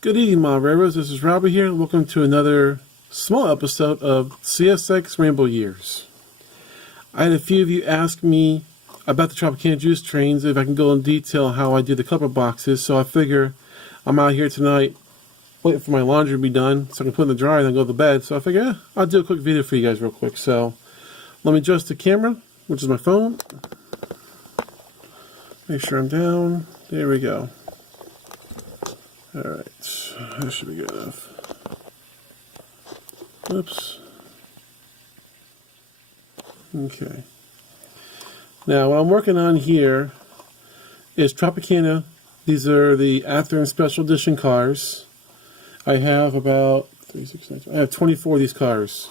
Good evening, my railroads. This is Robert here. Welcome to another small episode of CSX Rainbow Years. I had a few of you ask me about the Tropicana juice trains, if I can go in detail how I do the cover boxes. So I figure I'm out here tonight waiting for my laundry to be done so I can put it in the dryer and then go to bed. So I figure I'll do a quick video for you guys real quick. So let me adjust the camera, which is my phone. Make sure I'm down. There we go. Alright, that should be good enough. Oops. Okay. Now, what I'm working on here is Tropicana. These are the athearn Special Edition cars. I have about 3, 6, 9, I have 24 of these cars.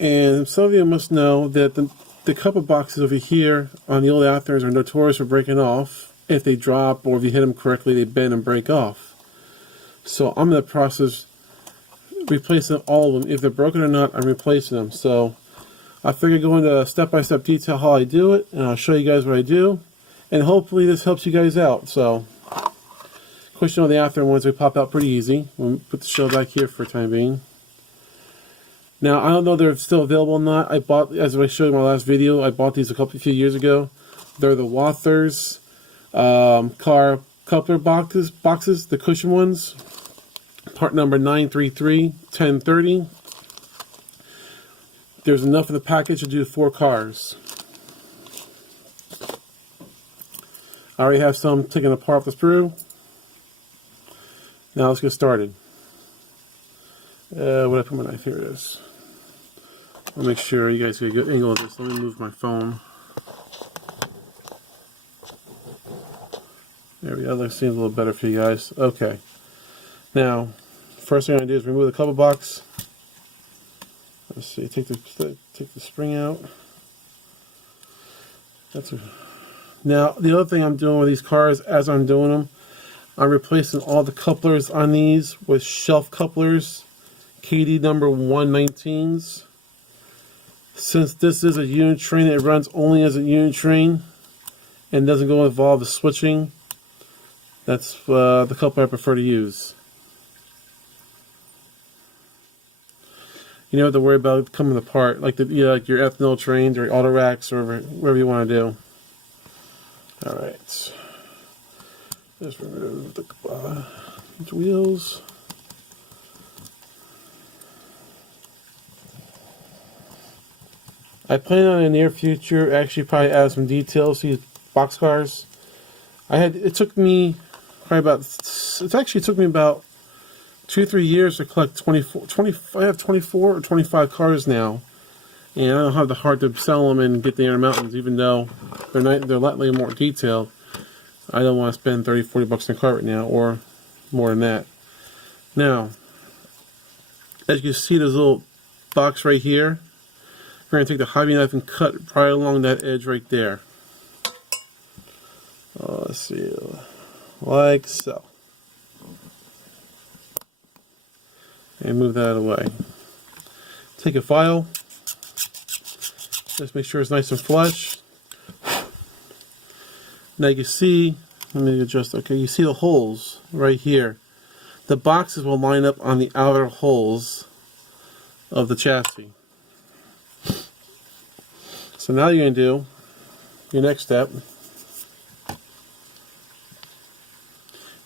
And some of you must know that the couple boxes over here on the old athearns are notorious for breaking off. If they drop or if you hit them correctly, they bend and break off. So I'm in the process of replacing all of them. If they're broken or not, I'm replacing them. So I figured go into step-by-step detail how I do it, and I'll show you guys what I do. And hopefully this helps you guys out. So, question on the athearn ones, they pop out pretty easy. We'll put the shell back here for the time being. Now, I don't know if they're still available or not. I bought, as I showed you in my last video, I bought these a few years ago. They're the Wathers car coupler boxes, the cushion ones, part number 933-1030. There's enough in the package to do 4 cars. I already have some taken apart off the sprue. Now let's get started. Where did I put my knife? Here it is. I'll make sure you guys get a good angle of this. Let me move my phone. There we go. That seems a little better for you guys. Okay. Now, first thing I'm going to do is remove the cover box. Let's see. Take the spring out. Now, the other thing I'm doing with these cars, as I'm doing them, I'm replacing all the couplers on these with shelf couplers, KD number 119s. Since this is a unit train, it runs only as a unit train and doesn't go involve the switching. That's the coupler I prefer to use. You don't have to worry about it coming apart like like your ethanol trains or auto racks or whatever you want to do. Alright. Just remove the wheels. I plan on in the near future actually probably add some details to these box cars. It took me about 2-3 years to collect 24. I have 24 or 25 cars now, and I don't have the heart to sell them and get the Iron Mountains, even though they're slightly more detailed. I don't want to spend 30-40 bucks on a car right now, or more than that. Now, as you see, this little box right here, we're going to take the hobby knife and cut right along that edge right there. Let's see, like so. And move that away. Take a file. Just make sure it's nice and flush. Now you can see, let me adjust, okay, you see the holes right here. The boxes will line up on the outer holes of the chassis. So now you're going to do your next step.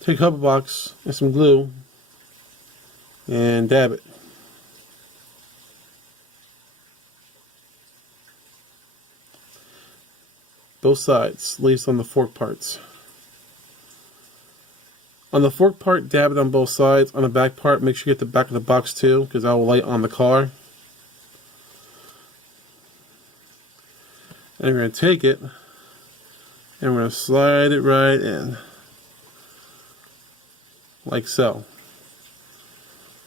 Take a cover box and some glue and dab it. Both sides, at least on the fork parts. On the fork part, dab it on both sides. On the back part, make sure you get the back of the box too, because that will light on the car. And we're going to take it and we're going to slide it right in. Like so.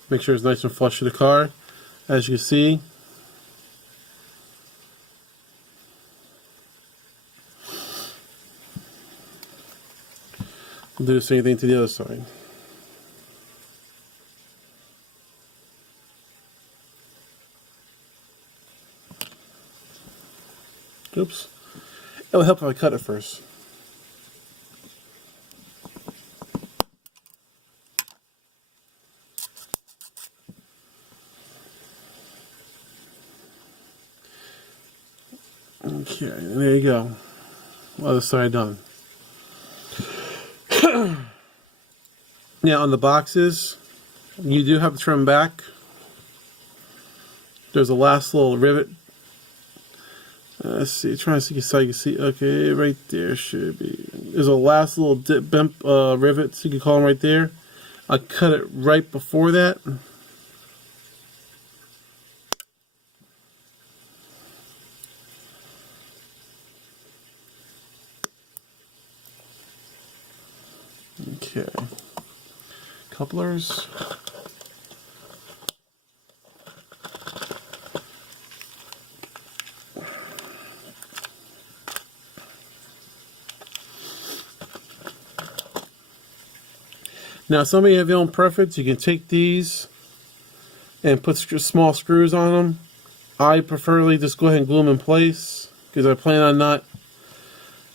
Make sure it's nice and flush to the car. As you can see, we'll do the same thing to the other side. Oops. It'll help if I cut it first. Okay, and there you go. Other side done. Now on the boxes, you do have to trim back. There's a last little rivet. Let's see, trying to see so you can see. Okay, right there should be. There's a last little bump rivet, so you can call them right there. I cut it right before that. Okay, couplers. Now, some of you have your own preference. You can take these and put small screws on them. I preferably just go ahead and glue them in place because I plan on not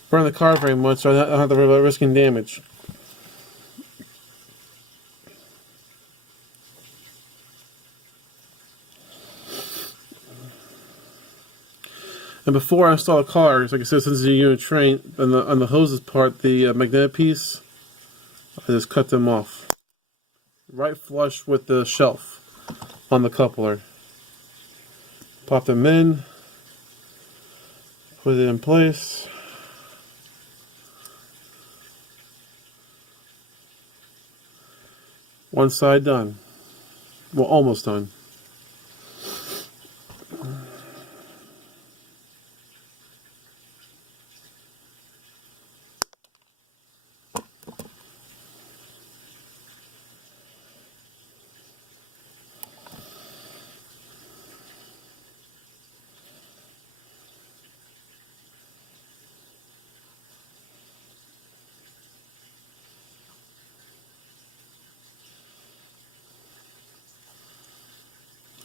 burning the car very much, so I don't have to worry about risking damage. And before I install the cars, like I said, since it's a unit train, on the hoses part, the magnetic piece, I just cut them off. Right flush with the shelf on the coupler. Pop them in. Put it in place. One side done. Well, almost done.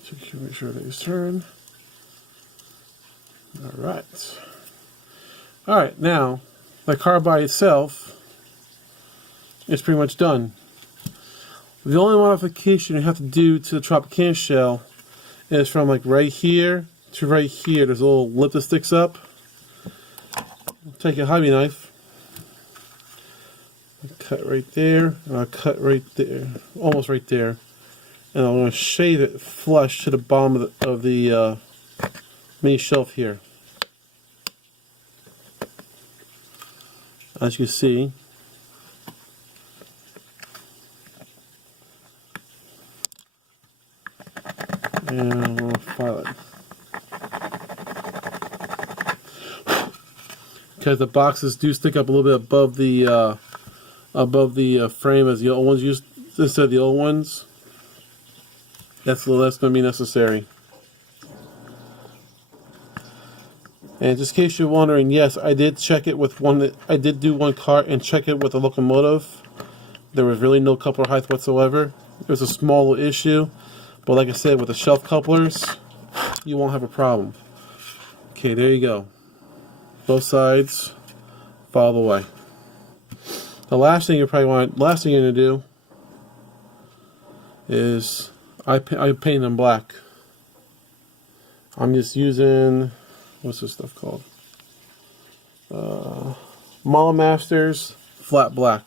So you can make sure these turn. Alright. Alright, now, the car by itself is pretty much done. The only modification you have to do to the Tropicana shell is from like right here to right here. There's a little lip that sticks up. Take a hobby knife. Cut right there. And I'll cut right there. Almost right there. And I'm going to shave it flush to the bottom of the main shelf here. As you can see, and I'm going to file it. Because the boxes do stick up a little bit above the frame as the old ones used instead of the old ones. That's going to be necessary. And just in case you're wondering, yes, I did check it with one. I did do one car and check it with a locomotive. There was really no coupler height whatsoever. It was a small issue, but like I said, with the shelf couplers, you won't have a problem. Okay, there you go. Both sides, follow the way. The last thing you're going to do is I paint them black. I'm just using, what's this stuff called? Masters Flat Black.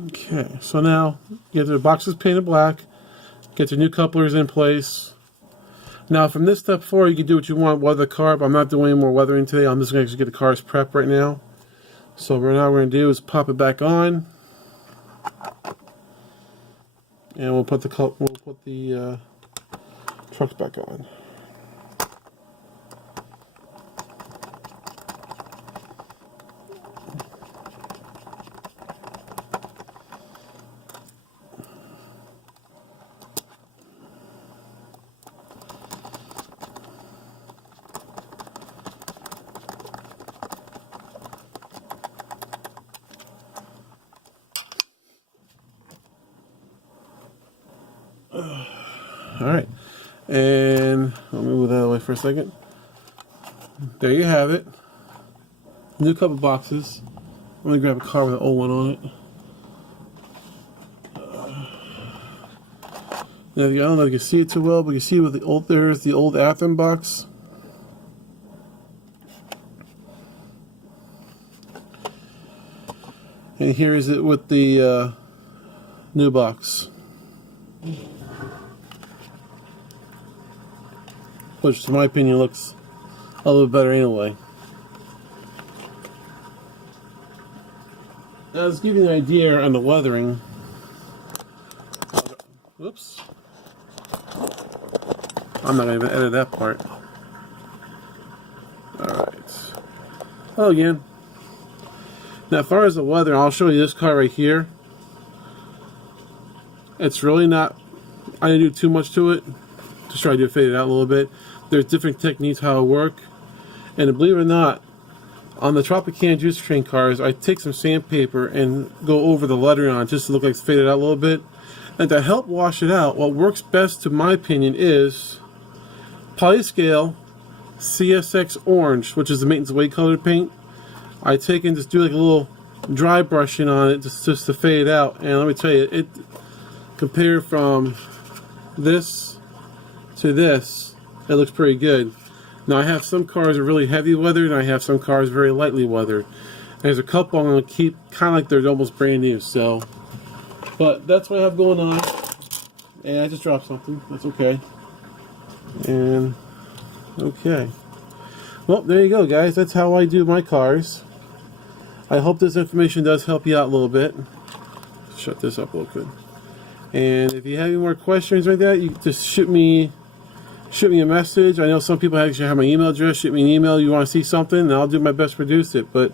Okay, so now get the boxes painted black, get the new couplers in place. Now from this step forward, you can do what you want, weather the car, but I'm not doing any more weathering today. I'm just going to get the cars prepped right now. So what now we're going to do is pop it back on. And we'll put the trucks back on. Alright, and let me move that away for a second. There you have it. New couple boxes. I'm going to grab a car with an old one on it. Now, I don't know if you can see it too well, but you see with there's the old athearn box. And here is it with the new box. Which, to my opinion, looks a little bit better anyway. Now, let's give you an idea on the weathering. Whoops. I'm not going to even edit that part. Alright. Hello again. Now, as far as the weather, I'll show you this car right here. It's really not, I didn't do too much to it. Just try to fade it out a little bit. There's different techniques how it work. And believe it or not, on the Tropicana juice train cars, I take some sandpaper and go over the lettering on it just to look like it's faded out a little bit. And to help wash it out, what works best, to my opinion, is Polyscale CSX Orange, which is the maintenance weight colored paint. I take and just do like a little dry brushing on it just to fade it out. And let me tell you, it compared from this to this, it looks pretty good. Now I have some cars that are really heavy weathered, and I have some cars very lightly weathered. And there's a couple I'm going to keep kind of like they're almost brand new. So, but that's what I have going on. And I just dropped something. That's okay. And okay. Well, there you go, guys. That's how I do my cars. I hope this information does help you out a little bit. Shut this up a little bit. And if you have any more questions like that, you just shoot me a message. I know some people actually have my email address. Shoot me an email. You want to see something, and I'll do my best to produce it. But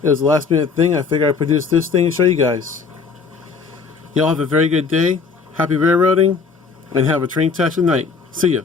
it was a last minute thing. I figured I'd produce this thing and show you guys. Y'all have a very good day. Happy railroading, and have a train taxi night. See ya.